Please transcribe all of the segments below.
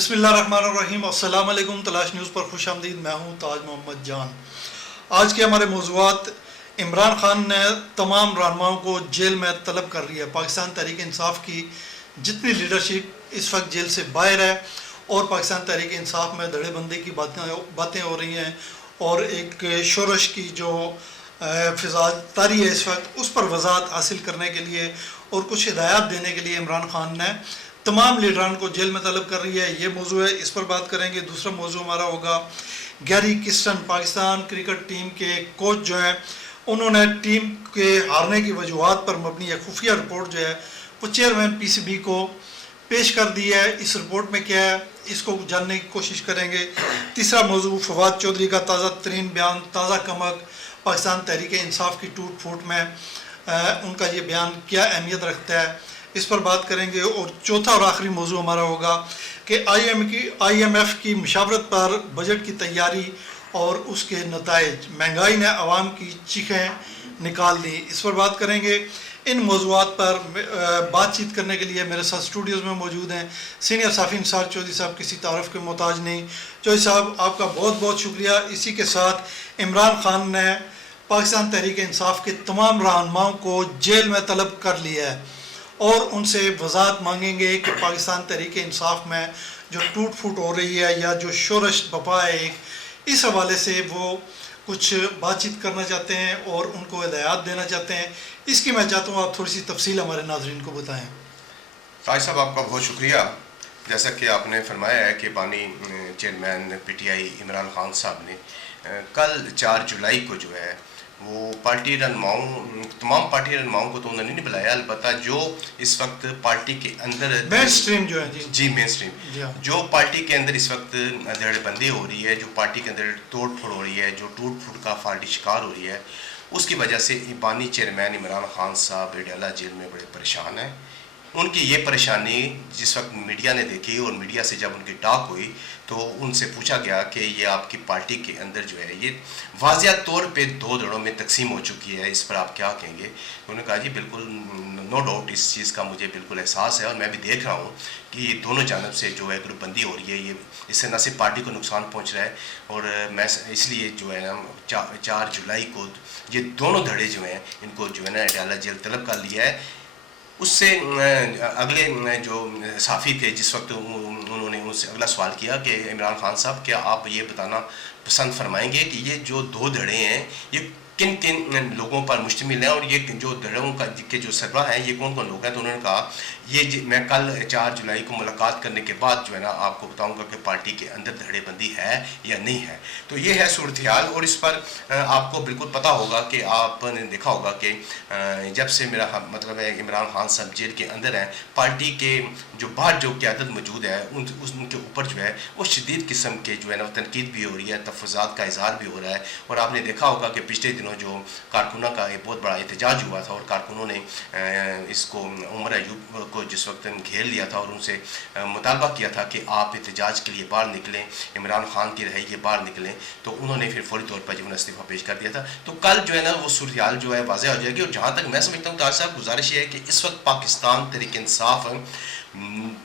بسم اللہ الرحمن الرحیم۔ السلام علیکم۔ تلاش نیوز پر خوش آمدید۔ میں ہوں تاج محمد جان۔ آج کے ہمارے موضوعات: عمران خان نے تمام رہنماؤں کو جیل میں طلب کر رہی ہے۔ پاکستان تحریک انصاف کی جتنی لیڈرشپ اس وقت جیل سے باہر ہے اور پاکستان تحریک انصاف میں دھڑے بندی کی باتیں ہو رہی ہیں اور ایک شورش کی جو فضا طاری ہے اس وقت، اس پر وضاحت حاصل کرنے کے لیے اور کچھ ہدایات دینے کے لیے عمران خان نے تمام لیڈران کو جیل میں طلب کر رہی ہے۔ یہ موضوع ہے، اس پر بات کریں گے۔ دوسرا موضوع ہمارا ہوگا گیری کرسٹن، پاکستان کرکٹ ٹیم کے کوچ جو ہیں، انہوں نے ٹیم کے ہارنے کی وجوہات پر مبنی ایک خفیہ رپورٹ جو ہے وہ چیئرمین پی سی بی کو پیش کر دی ہے۔ اس رپورٹ میں کیا ہے، اس کو جاننے کی کوشش کریں گے۔ تیسرا موضوع فواد چودھری کا تازہ ترین بیان، تازہ کمک پاکستان تحریک انصاف کی ٹوٹ پھوٹ میں ان کا یہ بیان کیا اہمیت رکھتا ہے، اس پر بات کریں گے۔ اور چوتھا اور آخری موضوع ہمارا ہوگا کہ آئی ایم ایف کی مشاورت پر بجٹ کی تیاری اور اس کے نتائج۔ مہنگائی نے عوام کی چیخیں نکال دی، اس پر بات کریں گے۔ ان موضوعات پر بات چیت کرنے کے لیے میرے ساتھ اسٹوڈیوز میں موجود ہیں سینئر صحافی انصار چودھری صاحب، کسی تعارف کے محتاج نہیں۔ چودھری صاحب، آپ کا بہت بہت شکریہ۔ اسی کے ساتھ عمران خان نے پاکستان تحریک انصاف کے تمام رہنماؤں کو جیل میں طلب کر لیا ہے اور ان سے وضاحت مانگیں گے کہ پاکستان تحریک انصاف میں جو ٹوٹ پھوٹ ہو رہی ہے یا جو شورش بپا ہے ایک، اس حوالے سے وہ کچھ بات چیت کرنا چاہتے ہیں اور ان کو ہدایات دینا چاہتے ہیں۔ اس کی میں چاہتا ہوں آپ تھوڑی سی تفصیل ہمارے ناظرین کو بتائیں۔ تاج صاحب، آپ کا بہت شکریہ۔ جیسا کہ آپ نے فرمایا ہے کہ بانی chairman P T I Imran Khan صاحب نے کل 4 جولائی کو جو ہے وہ پارٹی رہنماؤں، تمام پارٹی رہنماؤں کو تو انہوں نے نہیں بلایا، البتہ جو اس وقت پارٹی کے اندر مین سٹریم جو ہے جی مین سٹریم جو پارٹی کے اندر اس وقت دھڑے بندی ہو رہی ہے، جو پارٹی کے اندر توڑ پھوڑ ہو رہی ہے، جو ٹوٹ پھوٹ کا پارٹی شکار ہو رہی ہے، اس کی وجہ سے بانی چیئرمین عمران خان صاحب اڈیالہ جیل میں بڑے پریشان ہیں۔ ان کی یہ پریشانی جس وقت میڈیا نے دیکھی اور میڈیا سے جب ان کی ٹاک ہوئی تو ان سے پوچھا گیا کہ یہ آپ کی پارٹی کے اندر جو ہے یہ واضح طور پہ 2 دھڑوں میں تقسیم ہو چکی ہے، اس پر آپ کیا کہیں گے؟ انہوں نے کہا جی بالکل نو ڈاؤٹ، اس چیز کا مجھے بالکل احساس ہے اور میں بھی دیکھ رہا ہوں کہ یہ دونوں جانب سے جو ہے گروپ بندی ہو رہی ہے، یہ اس سے نہ صرف پارٹی کو نقصان پہنچ رہا ہے اور میں اس لیے جو ہے 4 جولائی کو یہ دونوں دھڑے جو ہیں ان کو جو ہے نا اڈیالہ جیل طلب کر لیا ہے۔ اس سے اگلے جو صحافی تھے جس وقت انہوں نے ان سے اگلا سوال کیا کہ عمران خان صاحب کیا آپ یہ بتانا پسند فرمائیں گے کہ یہ جو 2 دھڑے ہیں یہ کن کن لوگوں پر مشتمل ہیں اور یہ جو دھڑوں کا کے جو سربراہ ہیں یہ کون کون لوگ ہیں؟ تو انہوں نے کہا یہ میں کل 4 جولائی کو ملاقات کرنے کے بعد جو ہے نا آپ کو بتاؤں گا کہ پارٹی کے اندر دھڑے بندی ہے یا نہیں ہے۔ تو یہ ہے صورتحال اور اس پر آپ کو بالکل پتہ ہوگا کہ آپ نے دیکھا ہوگا کہ جب سے میرا مطلب ہے عمران خان صاحب جیل کے اندر ہیں، پارٹی کے جو باہر جو قیادت موجود ہے ان کے اوپر جو ہے وہ شدید قسم کے جو ہے نا تنقید بھی ہو رہی ہے، تفضات کا اظہار بھی ہو رہا ہے۔ اور آپ نے دیکھا ہوگا کہ پچھلے دنوں جو کارکنوں کا ایک بہت بڑا احتجاج ہوا تھا اور کارکنوں نے اس کو عمر ایوب کو جس وقت گھیر لیا تھا اور ان سے مطالبہ کیا تھا کہ آپ احتجاج کے لیے باہر نکلیں، عمران خان کی رہائی کے باہر نکلیں، تو انہوں نے پھر فوری طور پر جو استعفیٰ پیش کر دیا تھا۔ تو کل جو ہے نا وہ صورتحال جو ہے واضح ہو جائے گی۔ اور جہاں تک میں سمجھتا ہوں تاج صاحب، گزارش یہ ہے کہ اس وقت پاکستان تحریک انصاف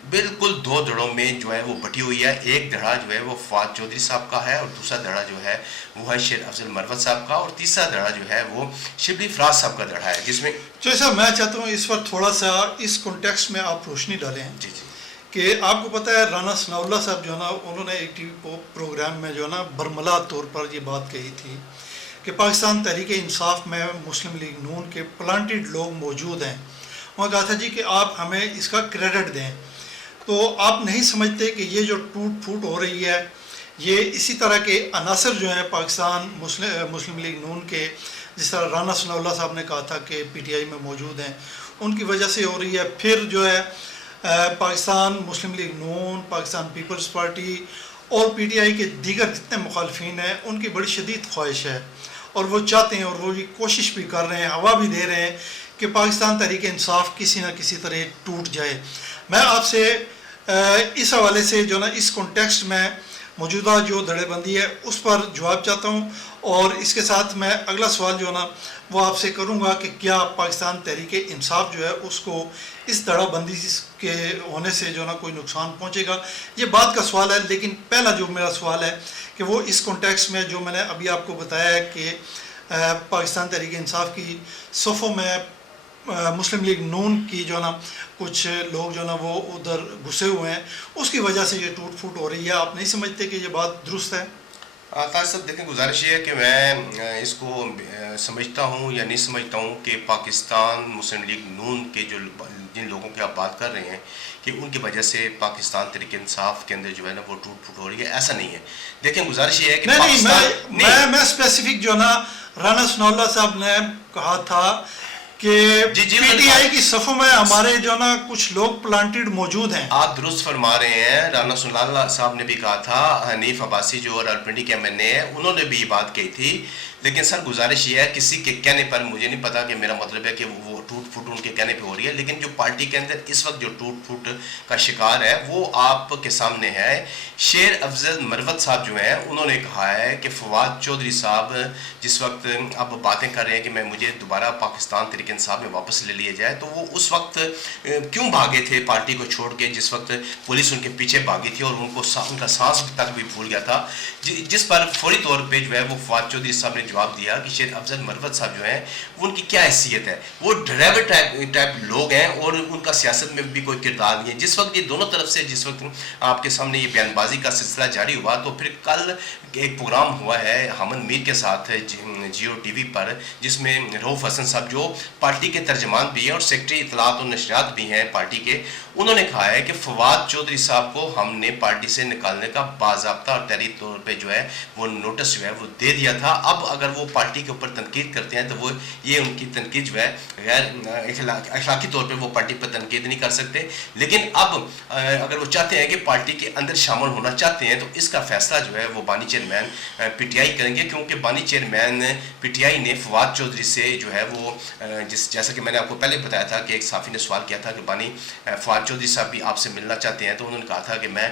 بالکل 2 دھڑوں میں جو ہے وہ بٹی ہوئی ہے۔ ایک دھڑا جو ہے وہ فواد چودھری صاحب کا ہے اور دوسرا دھڑا جو ہے وہ ہے شیر افضل مروت صاحب کا اور تیسرا دھڑا جو ہے وہ شبلی فراز صاحب کا دھڑا ہے، جس میں چودھری صاحب میں چاہتا ہوں اس پر تھوڑا سا اس کانٹیکسٹ میں آپ روشنی ڈالیں۔ جی جی کہ آپ کو پتہ ہے رانا ثناء اللہ صاحب جو ہے نا انہوں نے ایک ٹی وی پروگرام میں جو ہے نا برملا طور پر یہ بات کہی تھی کہ پاکستان تحریک انصاف میں مسلم لیگ نون کے پلانٹڈ لوگ موجود ہیں۔ انہوں نے کہا تھا جی کہ آپ ہمیں اس کا کریڈٹ دیں۔ تو آپ نہیں سمجھتے کہ یہ جو ٹوٹ پھوٹ ہو رہی ہے یہ اسی طرح کے عناصر جو ہیں پاکستان مسلم لیگ نون کے، جس طرح رانا ثناء اللہ صاحب نے کہا تھا کہ پی ٹی آئی میں موجود ہیں، ان کی وجہ سے ہو رہی ہے؟ پھر جو ہے پاکستان مسلم لیگ نون، پاکستان پیپلز پارٹی اور پی ٹی آئی کے دیگر جتنے مخالفین ہیں ان کی بڑی شدید خواہش ہے اور وہ چاہتے ہیں اور وہ یہ کوشش بھی کر رہے ہیں، ہوا بھی دے رہے ہیں کہ پاکستان تحریک انصاف کسی نہ کسی طرح ٹوٹ جائے۔ میں آپ سے اس حوالے سے جو نا اس کانٹیکسٹ میں موجودہ جو دھڑے بندی ہے اس پر جواب چاہتا ہوں، اور اس کے ساتھ میں اگلا سوال جو ہے نا وہ آپ سے کروں گا کہ کیا پاکستان تحریک انصاف جو ہے اس کو اس دھڑا بندی کے ہونے سے جو ہے نا کوئی نقصان پہنچے گا؟ یہ بات کا سوال ہے، لیکن پہلا جو میرا سوال ہے کہ وہ اس کانٹیکس میں جو میں نے ابھی آپ کو بتایا ہے کہ پاکستان تحریک انصاف کی صفوں میں مسلم لیگ نون کی جو ہے نا کچھ لوگ جو ہے نا وہ ادھر گھسے ہوئے ہیں، اس کی وجہ سے یہ ٹوٹ پھوٹ ہو رہی ہے، آپ نہیں سمجھتے کہ یہ بات درست ہے؟ طاہر صاحب دیکھیں، گزارش یہ ہے کہ میں اس کو سمجھتا ہوں یا نہیں سمجھتا ہوں کہ پاکستان مسلم لیگ نون کے جن لوگوں کی آپ بات کر رہے ہیں کہ ان کی وجہ سے پاکستان تحریک انصاف کے اندر جو ہے نا وہ ٹوٹ پھوٹ ہو رہی ہے، ایسا نہیں ہے۔ دیکھیں گزارش یہ ہے کہ میں اسپیسیفک جو ہے نا رانا ثناء اللہ صاحب نے کہا تھا کہ پی ٹی آئی کی صفوں میں ہمارے جو ہے نا کچھ لوگ پلانٹڈ موجود ہیں۔ آپ درست فرما رہے ہیں، رانا ثناء اللہ صاحب نے بھی کہا تھا، حنیف عباسی جو راولپنڈی کے ایم این اے ہے انہوں نے بھی یہ بات کہی تھی، لیکن سر گزارش یہ ہے کسی کے کہنے پر، مجھے نہیں پتا کہ میرا مطلب ہے کہ وہ ٹوٹ پھوٹ ان کے کہنے پہ ہو رہی ہے، لیکن جو پارٹی کے اندر اس وقت جو ٹوٹ پھوٹ کا شکار ہے وہ آپ کے سامنے ہے۔ شیر افضل مروت صاحب جو ہیں انہوں نے کہا ہے کہ فواد چودھری صاحب جس وقت اب باتیں کر رہے ہیں کہ مجھے دوبارہ پاکستان تحریک انصاف میں واپس لے لیا جائے، تو وہ اس وقت کیوں بھاگے تھے پارٹی کو چھوڑ کے جس وقت پولیس ان کے پیچھے بھاگی تھی اور ان کا سانس تک بھی بھول گیا تھا، جس پر فوری طور پہ جو ہے وہ فواد چودھری صاحب نے جواب دیا کہ شیر افضل مروت صاحب جو ہیں ان کی کیا حیثیت ہے، وہ ڈرائیور ٹائپ لوگ ہیں اور ان کا سیاست میں بھی کوئی کردار نہیں ہے۔ جس وقت یہ دونوں طرف سے جس وقت آپ کے سامنے یہ بیان بازی کا سلسلہ جاری ہوا، تو پھر کل ایک پروگرام ہوا ہے حمد میر کے ساتھ جیو ٹی وی پر، جس میں رؤف حسن صاحب جو پارٹی کے ترجمان بھی ہیں اور سیکرٹری اطلاعات و نشریات بھی ہیں پارٹی کے، انہوں نے کہا ہے کہ فواد چودھری صاحب کو ہم نے پارٹی سے نکالنے کا باضابطہ اور تحریری طور پہ جو ہے وہ نوٹس جو ہے وہ دے دیا تھا۔ اب اگر وہ پارٹی کے اوپر تنقید کرتے ہیں تو وہ یہ ان کی تنقید جو ہے غیر اخلاقی طور پہ وہ پارٹی پر تنقید نہیں کر سکتے، لیکن اب اگر وہ چاہتے ہیں کہ پارٹی کے اندر شامل ہونا چاہتے ہیں تو اس کا فیصلہ جو ہے وہ بانی چیئرمین پی ٹی آئی کریں گے، کیونکہ بانی چیئرمین پی ٹی آئی نے فواد چودھری سے جو ہے وہ جیسا کہ میں نے آپ کو پہلے بتایا تھا کہ ایک صحافی نے سوال کیا تھا کہ بانی فواد چودھری صاحب بھی آپ سے ملنا چاہتے ہیں، تو انہوں نے کہا تھا کہ میں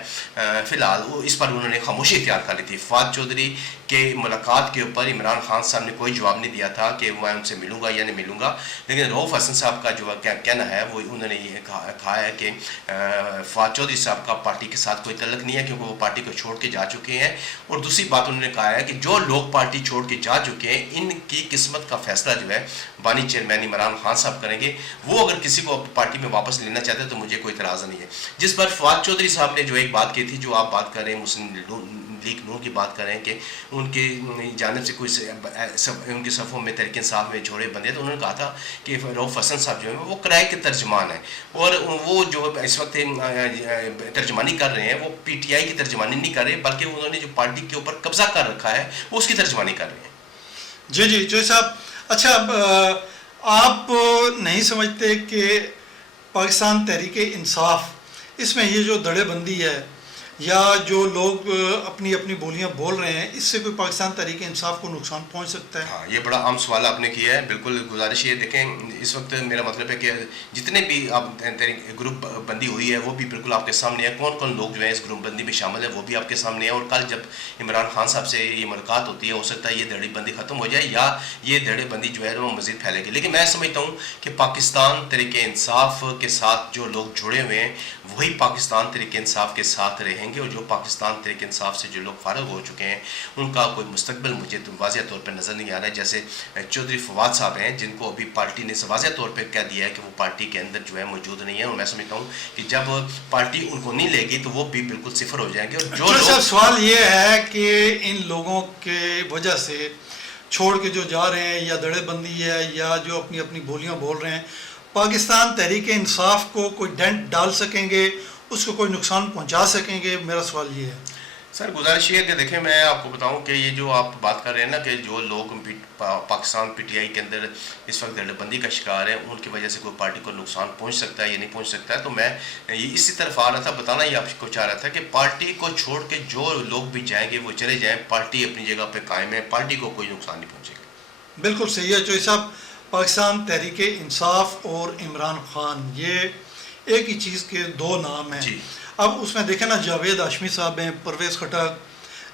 فی الحال اس پر انہوں نے خاموشی اختیار کر لی تھی۔ فواد چودھری کے ملاقات کے اوپر عمران خان صاحب نے کوئی جواب نہیں دیا تھا کہ میں ان سے ملوں گا یا نہیں ملوں گا، لیکن رؤف حسن صاحب کا جو کہنا ہے وہ انہوں نے یہ کہا ہے کہ فواد چودھری صاحب کا پارٹی کے ساتھ کوئی تعلق نہیں ہے کیونکہ وہ پارٹی کو چھوڑ کے جا چکے ہیں، اور دوسری بات انہوں نے کہا ہے کہ جو لوگ پارٹی چھوڑ کے جا چکے ہیں ان کی قسمت کا فیصلہ جو ہے بانی چیئرمین عمران خان صاحب کریں گے، وہ اگر کسی کو پارٹی میں واپس لینا چاہتے ہیں تو مجھے کوئی اعتراض نہیں ہے۔ جس پر فواد چودھری صاحب نے جو ایک بات کی تھی، جو آپ بات کر رہے ہیں مسلم لیگ نون کی بات کر رہے ہیں کہ ان کی جانب سے کوئی ان کی صفوں میں تحریک انصاف میں جوڑے بندے، تو انہوں نے کہا تھا کہ رؤف حسن صاحب جو ہیں وہ کرائے کے ترجمان ہیں، اور وہ جو اس وقت ترجمانی کر رہے ہیں وہ پی ٹی آئی کی ترجمانی نہیں کر رہے، بلکہ انہوں نے جو پارٹی کے اوپر قبضہ کر رکھا ہے وہ اس کی ترجمانی کر رہے ہیں۔ جی جوئی صاحب، اچھا آپ نہیں سمجھتے کہ پاکستان تحریک انصاف اس میں یہ جو دھڑے بندی ہے یا جو لوگ اپنی اپنی بولیاں بول رہے ہیں، اس سے کوئی پاکستان تحریک انصاف کو نقصان پہنچ سکتا ہے؟ ہاں، یہ بڑا عام سوال آپ نے کیا ہے، بالکل گزارش یہ دیکھیں اس وقت میرا مطلب ہے کہ جتنے بھی آپ گروپ بندی ہوئی ہے وہ بھی بالکل آپ کے سامنے ہے، کون کون لوگ جو ہیں اس گروپ بندی میں شامل ہے وہ بھی آپ کے سامنے ہے، اور کل جب عمران خان صاحب سے یہ ملاقات ہوتی ہے ہو سکتا ہے یہ دھڑی بندی ختم ہو جائے یا یہ دھڑے بندی جو ہے وہ مزید پھیلے گی، لیکن میں سمجھتا ہوں کہ پاکستان تحریک انصاف کے ساتھ جو لوگ جڑے ہوئے ہیں وہی پاکستان تحریک انصاف کے ساتھ رہیں گے، اور جو پاکستان تحریک انصاف سے جو لوگ فارغ ہو چکے ہیں ان کا کوئی مستقبل مجھے واضح طور پہ نظر نہیں آ رہا ہے۔ جیسے چودھری فواد صاحب ہیں جن کو ابھی پارٹی نے واضح طور پہ کہہ دیا ہے کہ وہ پارٹی کے اندر جو ہے موجود نہیں ہے، اور میں سمجھتا ہوں کہ جب پارٹی ان کو نہیں لے گی تو وہ بھی بالکل صفر ہو جائیں گے۔ اور جو صاحب سوال یہ ہے کہ ان لوگوں کے وجہ سے چھوڑ کے جو جا رہے ہیں یا دھڑے بندی ہے یا جو اپنی اپنی بولیاں بول رہے ہیں، پاکستان تحریک انصاف کو کوئی ڈینٹ ڈال سکیں گے، اس کو کوئی نقصان پہنچا سکیں گے؟ میرا سوال یہ ہے سر۔ گزارش یہ ہے کہ دیکھیں میں آپ کو بتاؤں کہ یہ جو آپ بات کر رہے ہیں نا کہ جو لوگ پاکستان پی ٹی آئی کے اندر اس وقت دھڑے بندی کا شکار ہیں ان کی وجہ سے کوئی پارٹی کو نقصان پہنچ سکتا ہے یا نہیں پہنچ سکتا ہے، تو میں یہ اسی طرف آ رہا تھا، بتانا یہ آپ کو چاہ رہا تھا کہ پارٹی کو چھوڑ کے جو لوگ بھی جائیں گے وہ چلے جائیں، پارٹی اپنی جگہ پہ قائم ہے، پارٹی کو کوئی نقصان نہیں پہنچے گا۔ بالکل صحیح ہے چوئی صاحب۔ پاکستان تحریک انصاف اور عمران خان یہ ایک ہی چیز کے دو نام ہیں۔ جی۔ اب اس میں دیکھیں نا، جاوید ہاشمی صاحب ہیں، پرویز خٹک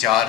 4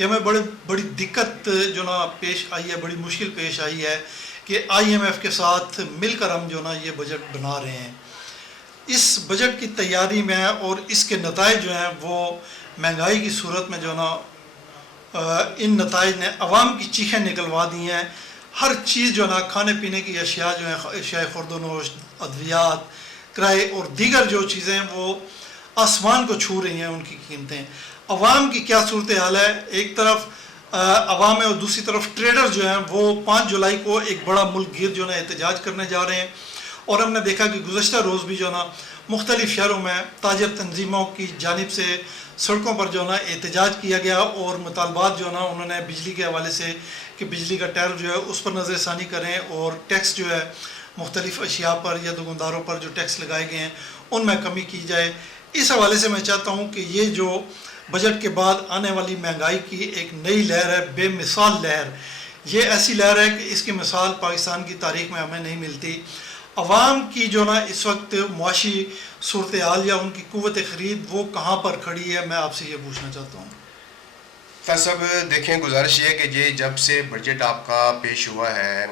کہ ہمیں بڑی دقت جو نا پیش آئی ہے، بڑی مشکل پیش آئی ہے کہ IMF کے ساتھ مل کر ہم جو نا یہ بجٹ بنا رہے ہیں. اس بجٹ کی تیاری میں اور اس کے نتائج جو ہیں وہ مہنگائی کی صورت میں جو نا ان نتائج نے عوام کی چیخیں نکلوا دی ہیں. ہر چیز جو نا کھانے پینے کی اشیاء جو ہیں، اشیاء خورد و نوش، ادویات، کرائے اور دیگر جو چیزیں ہیں وہ آسمان کو چھو رہی ہیں ان کی قیمتیں. عوام کی کیا صورتحال ہے؟ ایک طرف عوام ہے اور دوسری طرف ٹریڈر جو ہیں وہ 5 جولائی کو ایک بڑا ملک گیر جو نا احتجاج کرنے جا رہے ہیں. اور ہم نے دیکھا کہ گزشتہ روز بھی جو نا مختلف شہروں میں تاجر تنظیموں کی جانب سے سڑکوں پر جو نا احتجاج کیا گیا اور مطالبات جو نا انہوں نے بجلی کے حوالے سے کہ بجلی کا ٹیرف جو ہے اس پر نظر ثانی کریں اور ٹیکس جو ہے مختلف اشیاء پر یا دکانداروں پر جو ٹیکس لگائے گئے ہیں ان میں کمی کی جائے. اس حوالے سے میں چاہتا ہوں کہ یہ جو بجٹ کے بعد آنے والی مہنگائی کی ایک نئی لہر ہے، بے مثال لہر، یہ ایسی لہر ہے کہ اس کی مثال پاکستان کی تاریخ میں ہمیں نہیں ملتی. عوام کی جو نا اس وقت معاشی صورتحال یا ان کی قوت خرید وہ کہاں پر کھڑی ہے، میں آپ سے یہ پوچھنا چاہتا ہوں. صاحب دیکھیں، گزارش یہ ہے کہ یہ جب سے بجٹ آپ کا پیش ہوا ہے،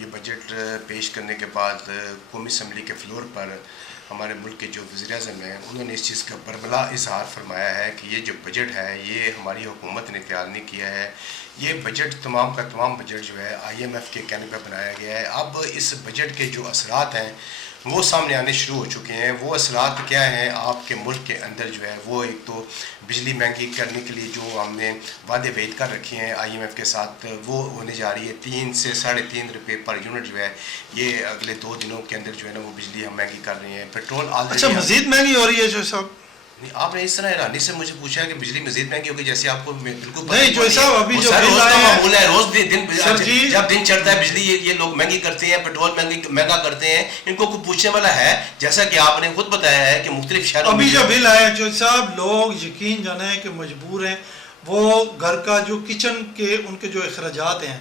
یہ بجٹ پیش کرنے کے بعد قومی اسمبلی کے فلور پر ہمارے ملک کے جو وزیر اعظم ہیں انہوں نے اس چیز کا بربلا اظہار فرمایا ہے کہ یہ جو بجٹ ہے یہ ہماری حکومت نے تیار نہیں کیا ہے. یہ بجٹ تمام کا تمام بجٹ جو ہے IMF کے کہنے پہ بنایا گیا ہے. اب اس بجٹ کے جو اثرات ہیں وہ سامنے آنے شروع ہو چکے ہیں. وہ اثرات کیا ہیں آپ کے ملک کے اندر جو ہے وہ ایک تو بجلی مہنگی کرنے کے لیے جو ہم نے وعدے وعید کر رکھے ہیں IMF کے ساتھ وہ ہونے جا رہی ہے. 3 سے 3.5 روپے پر یونٹ جو ہے یہ اگلے 2 دنوں کے اندر جو ہے نا وہ بجلی ہم مہنگی کر رہے ہیں. پیٹرول اچھا مزید مہنگی ہو رہی ہے جو صاحب؟ آپ نے اس طرح حیرانی سے مجھے پوچھا کہ بجلی مزید مہنگی ہوگی، جیسے آپ کو بالکل نہیں جو صاحب ابھی جو روز بل کا آیا معمول ہے، روز دن جی جب دن چڑھتا ہے بجلی یہ لوگ مہنگی کرتے ہیں، پیٹرول مہنگا کرتے ہیں. ان کو کوئی پوچھنے والا ہے؟ جیسا کہ آپ نے خود بتایا ہے کہ مختلف شہروں ابھی جو بل آیا جو صاحب لوگ یقین جانیں کہ مجبور ہیں وہ گھر کا جو کچن کے ان کے جو اخراجات ہیں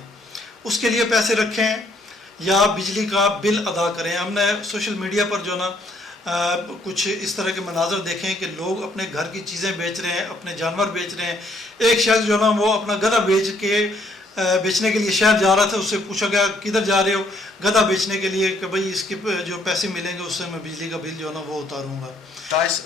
اس کے لیے پیسے رکھیں یا بجلی کا بل ادا کریں. ہم نے سوشل میڈیا پر جو نا کچھ اس طرح کے مناظر دیکھیں کہ لوگ اپنے گھر کی چیزیں بیچ رہے ہیں، اپنے جانور بیچ رہے ہیں. ایک شخص جو نا وہ اپنا گدھا بیچنے کے لیے شہر جا رہا تھا، اس سے پوچھا گیا کدھر جا رہے ہو؟ گدھا بیچنے کے لیے کہ بھائی اس کے جو پیسے ملیں گے اس سے میں بجلی کا بل جو ہے نا وہ اتاروں گا.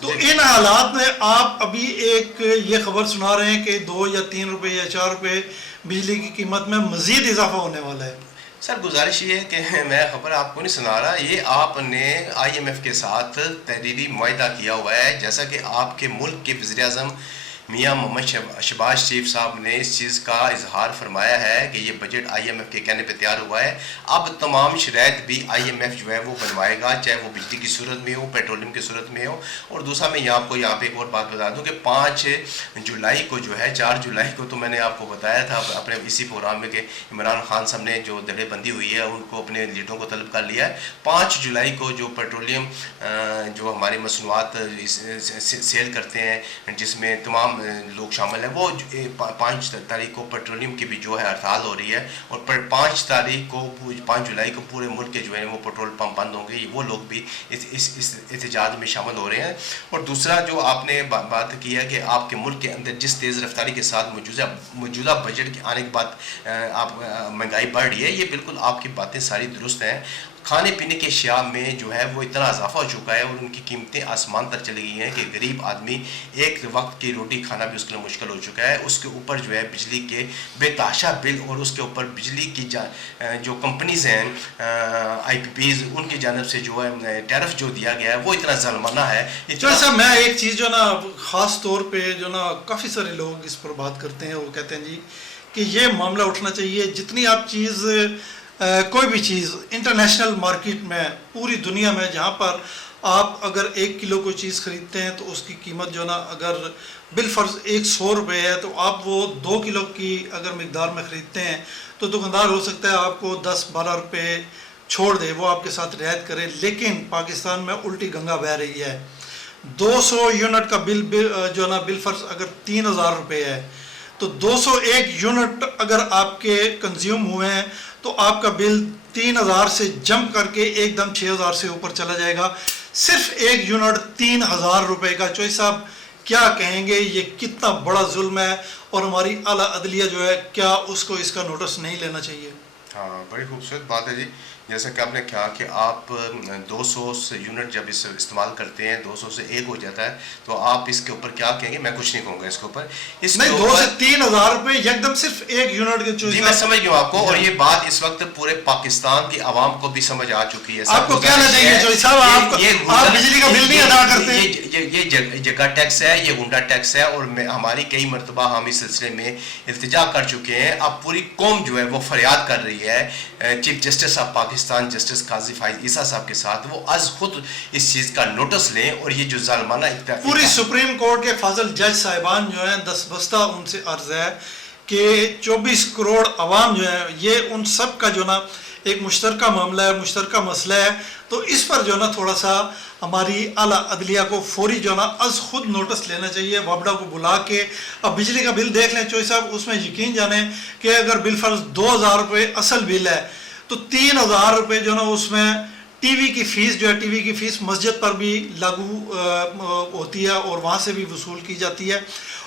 تو ان حالات میں آپ ابھی ایک یہ خبر سنا رہے ہیں کہ 2 یا 3 روپے یا 4 روپے بجلی کی قیمت میں مزید اضافہ ہونے والا ہے. سر گزارش یہ ہے کہ میں خبر آپ کو نہیں سنا رہا، یہ آپ نے IMF کے ساتھ تحریری معاہدہ کیا ہوا ہے. جیسا کہ آپ کے ملک کے وزیر اعظم میاں محمد شہباز شریف صاحب نے اس چیز کا اظہار فرمایا ہے کہ یہ بجٹ IMF کے کہنے پہ تیار ہوا ہے. اب تمام شرائط بھی IMF جو ہے وہ بنوائے گا، چاہے وہ بجلی کی صورت میں ہو، پیٹرولیم کی صورت میں ہو. اور دوسرا میں آپ کو یہاں پہ ایک اور بات بتا دوں کہ 5 جولائی کو جو ہے، 4 جولائی کو تو میں نے آپ کو بتایا تھا اپنے اسی پروگرام میں کہ عمران خان صاحب نے جو دڑے بندی ہوئی ہے ان کو اپنے لیڈروں کو طلب کر لیا ہے. 5 جولائی کو جو پیٹرولیم جو ہماری مصنوعات سیل کرتے ہیں جس میں تمام لوگ شامل ہیں، وہ 5 تاریخ کو پیٹرولیم کی بھی جو ہے ہڑتال ہو رہی ہے. اور 5 جولائی کو پورے ملک کے جو ہے وہ پیٹرول پمپ بند ہوں گے. وہ لوگ بھی اس احتجاج میں شامل ہو رہے ہیں. اور دوسرا جو آپ نے بات کی ہے کہ آپ کے ملک کے اندر جس تیز رفتاری کے ساتھ موجودہ بجٹ کے آنے کے بعد آپ مہنگائی بڑھ رہی ہے، یہ بالکل آپ کی باتیں ساری درست ہیں. کھانے پینے کے اشیاء میں جو ہے وہ اتنا اضافہ ہو چکا ہے اور ان کی قیمتیں آسمان تک چلی گئی ہیں کہ غریب آدمی ایک وقت کی روٹی کھانا بھی اس کے لیے مشکل ہو چکا ہے. اس کے اوپر جو ہے بجلی کے بے تحاشا بل اور اس کے اوپر بجلی کی جو کمپنیز ہیں IPPs ان کی جانب سے جو ہے ٹیرف جو دیا گیا ہے وہ اتنا ظالمانہ ہے. صاحب میں ایک چیز جو نا خاص طور پہ جو نا کافی سارے لوگ اس پر بات کرتے ہیں، وہ کہتے ہیں جی کہ یہ معاملہ اٹھنا چاہیے. جتنی آپ چیز کوئی بھی چیز انٹرنیشنل مارکیٹ میں پوری دنیا میں جہاں پر آپ اگر 1 کلو کوئی چیز خریدتے ہیں تو اس کی قیمت جو نا اگر بالفرض 100 روپے ہے تو آپ وہ 2 کلو کی اگر مقدار میں خریدتے ہیں تو دکاندار ہو سکتا ہے آپ کو 10-12 روپے چھوڑ دے، وہ آپ کے ساتھ رعایت کرے. لیکن پاکستان میں الٹی گنگا بہہ رہی ہے. 200 یونٹ کا بل جو نا بالفرض اگر 3000 روپے ہے تو 201 یونٹ اگر آپ کے کنزیوم ہوئے ہیں تو آپ کا بل 3000 سے جمپ کر کے ایک دم 6000 سے اوپر چلا جائے گا. صرف 1 یونٹ 3000 روپے کا. چوہی صاحب کیا کہیں گے، یہ کتنا بڑا ظلم ہے. اور ہماری اعلیٰ عدلیہ جو ہے کیا اس کو اس کا نوٹس نہیں لینا چاہیے؟ ہاں بڑی خوبصورت بات ہے جی. جیسا کہ آپ نے کہا کہ آپ 200 یونٹ جب اس استعمال کرتے ہیں 200 سے 1 ہو جاتا ہے تو آپ اس کے اوپر کیا کہیں گے؟ میں کچھ نہیں کہوں گا اس کے اوپر. اس نہیں 2 سے 3 ہزار روپے یکدم صرف 1 یونٹ کے جی میں سمجھ گیا آپ کو, اور یہ بات اس وقت پورے پاکستان کی عوام کو بھی سمجھ آ چکی ہے. آپ کو کہنا چاہیے چوہدری صاحب آپ بجلی کا بل نہیں ادا کرتے. یہ جگہ ٹیکس ہے, یہ گنڈا ٹیکس ہے, اور ہماری کئی مرتبہ ہم اس سلسلے میں التجا کر چکے ہیں. اب پوری قوم جو ہے وہ فریاد کر رہی ہے chief justice of Pakistan justice قاضی فائز عیسیٰ صاحب کے ساتھ وہ از خود اس چیز کا نوٹس لیں, اور یہ جو ظالمانہ پوری سپریم کورٹ کے فاضل جج صاحبان جو ہیں دستبستہ ان سے عرض ہے کہ 24 کروڑ عوام جو ہے یہ ان سب کا جو نا ایک مشترکہ معاملہ ہے, مشترکہ مسئلہ ہے. تو اس پر جو نا تھوڑا سا ہماری اعلیٰ عدلیہ کو فوری جو نا از خود نوٹس لینا چاہیے. وابڈا کو بلا کے اب بجلی کا بل دیکھ لیں چوہدری صاحب, اس میں یقین جانیں کہ اگر بل فرض 2000 روپے اصل بل ہے تو 3000 روپے جو نا اس میں ٹی وی کی فیس جو ہے, ٹی وی کی فیس مسجد پر بھی لاگو ہوتی ہے اور وہاں سے بھی وصول کی جاتی ہے.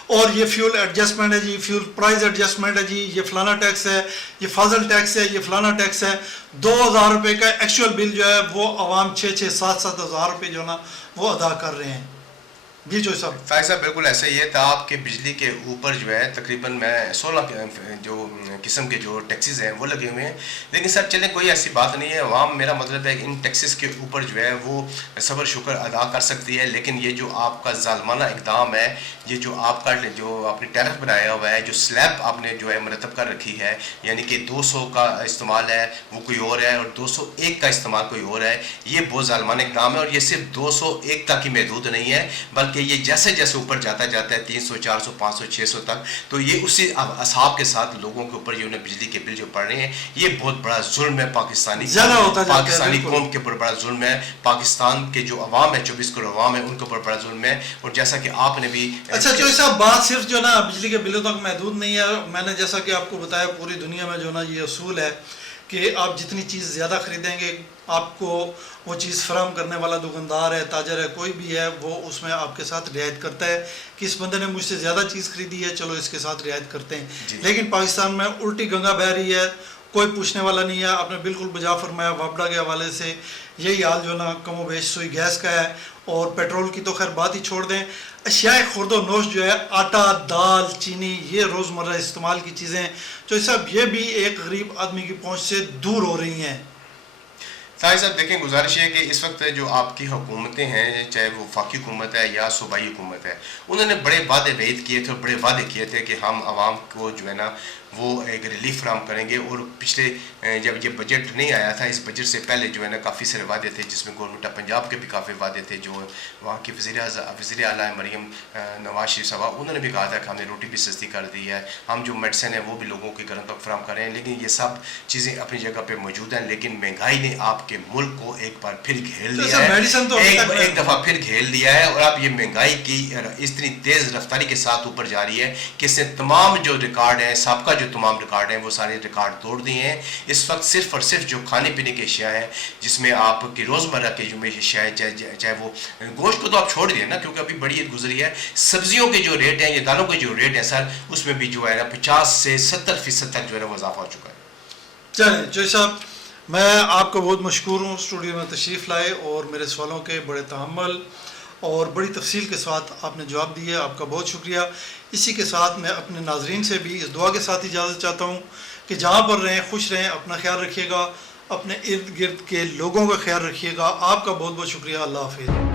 اور یہ فیول ایڈجسٹمنٹ ہے جی, فیول پرائز ایڈجسٹمنٹ ہے جی, یہ فلانا ٹیکس ہے, یہ فاضل ٹیکس ہے, یہ فلانا ٹیکس ہے. 2000 روپے کا ایکچوئل بل جو ہے وہ عوام 6-7 ہزار روپے جو نا وہ ادا کر رہے ہیں. جی چوہدری صاحب. فائز صاحب بالکل ایسا ہی ہے. تو آپ کے بجلی کے اوپر جو ہے تقریباً میں 16 جو قسم کے جو ٹیکسز ہیں وہ لگے ہوئے ہیں, لیکن سر چلیں کوئی ایسی بات نہیں ہے. عوام میرا مطلب ہے کہ ان ٹیکسز کے اوپر جو ہے وہ صبر شکر ادا کر سکتی ہے, لیکن یہ جو آپ کا ظالمانہ اقدام ہے, یہ جو آپ کا جو آپ نے ٹیرف بنایا ہوا ہے, جو سلیب آپ نے جو ہے مرتب کر رکھی ہے, یعنی کہ 200 کا استعمال ہے وہ کوئی اور ہے اور 201 کا استعمال کوئی اور ہے, یہ بہت ظالمانہ اقدام ہے. اور یہ صرف 201 تک ہی محدود نہیں ہے بلکہ یہ جیسے جیسے اوپر جاتا ہے 300 400 500 600 تک, تو یہ اسی اصحاب کے ساتھ لوگوں کے اوپر جو انہیں بجلی کے بل جو پڑ رہے ہیں یہ بہت بڑا ظلم ہے. پاکستانی قوم کے اوپر بڑا ظلم ہے, پاکستان کے جو عوام ہے 24 کروڑ عوام ہے ان کے اوپر بڑا ظلم ہے. اور جیسا کہ آپ نے بھی اچھا چوہدری صاحب بات صرف جو نا بجلی کے بلوں تک محدود نہیں ہے. میں نے جیسا کہ آپ کو بتایا پوری دنیا میں جو نا یہ اصول ہے کہ آپ جتنی چیز زیادہ خریدیں گے آپ کو وہ چیز فراہم کرنے والا دکاندار ہے, تاجر ہے, کوئی بھی ہے, وہ اس میں آپ کے ساتھ رعایت کرتا ہے کہ اس بندے نے مجھ سے زیادہ چیز خریدی ہے چلو اس کے ساتھ رعایت کرتے ہیں. لیکن پاکستان میں الٹی گنگا بہہ رہی ہے, کوئی پوچھنے والا نہیں ہے. آپ نے بالکل بجا فرمایا, وابڈا کے حوالے سے یہی حال جو نا کم و بیش سوئی گیس کا ہے, اور پیٹرول کی تو خیر بات ہی چھوڑ دیں. اشیاء خرد و نوش جو ہے آٹا, دال, چینی, یہ روزمرہ استعمال کی چیزیں چوہدری صاحب یہ بھی ایک غریب آدمی کی پہنچ سے دور ہو رہی ہیں. طاہر صاحب دیکھیں گزارش ہے کہ اس وقت جو آپ کی حکومتیں ہیں چاہے وہ وفاقی حکومت ہے یا صوبائی حکومت ہے, انہوں نے بڑے وعدے وعید کیے تھے اور بڑے وعدے کیے تھے کہ ہم عوام کو جو ہے نا وہ ایک ریلیف فراہم کریں گے. اور پچھلے جب یہ بجٹ نہیں آیا تھا, اس بجٹ سے پہلے جو ہے نا کافی سارے وعدے تھے جس میں گورنمنٹ آف پنجاب کے بھی کافی وعدے تھے. جو وہاں کی وزیر اعلیٰ مریم نواز شریف صاحبہ انہوں نے بھی کہا تھا کہ ہم نے روٹی بھی سستی کر دی ہے, ہم جو میڈیسن ہے وہ بھی لوگوں کے گھروں تک فراہم کر رہے ہیں. لیکن یہ سب چیزیں اپنی جگہ پہ موجود ہیں, لیکن مہنگائی نے آپ کے ملک کو ایک بار پھر گھیر لیا ہے, ایک دفعہ پھر گھیر لیا ہے. اور اب یہ مہنگائی کی اتنی تیز رفتاری کے ساتھ اوپر جا رہی ہے کہ اس نے تمام جو ریکارڈ ہیں سابقہ جو تمام ریکارڈ ہیں وہ سارے ریکارڈ توڑ دیے ہیں. اس وقت صرف اور صرف جو کھانے پینے کی اشیاء ہیں جس میں آپ کی روزمرہ کے جو اشیاء ہیں چاہے وہ گوشت کو تو آپ چھوڑ دیے نا کیونکہ ابھی بڑی عید گزری ہے, سبزیوں کے جو ریٹ ہیں یا دالوں کے جو ریٹ ہیں سر اس میں بھی جو ہے نا 50 سے 70% تک جو ہے نا وہ اضافہ ہو چکا ہے. چلیں چوہدری صاحب میں آپ کا بہت مشکور ہوں, اسٹوڈیو میں تشریف لائے اور میرے سوالوں کے بڑے تحمل اور بڑی تفصیل کے ساتھ آپ نے جواب دیے, آپ کا بہت شکریہ. اسی کے ساتھ میں اپنے ناظرین سے بھی اس دعا کے ساتھ اجازت چاہتا ہوں کہ جہاں پر رہیں خوش رہیں, اپنا خیال رکھیے گا, اپنے ارد گرد کے لوگوں کا خیال رکھیے گا. آپ کا بہت بہت شکریہ. اللہ حافظ.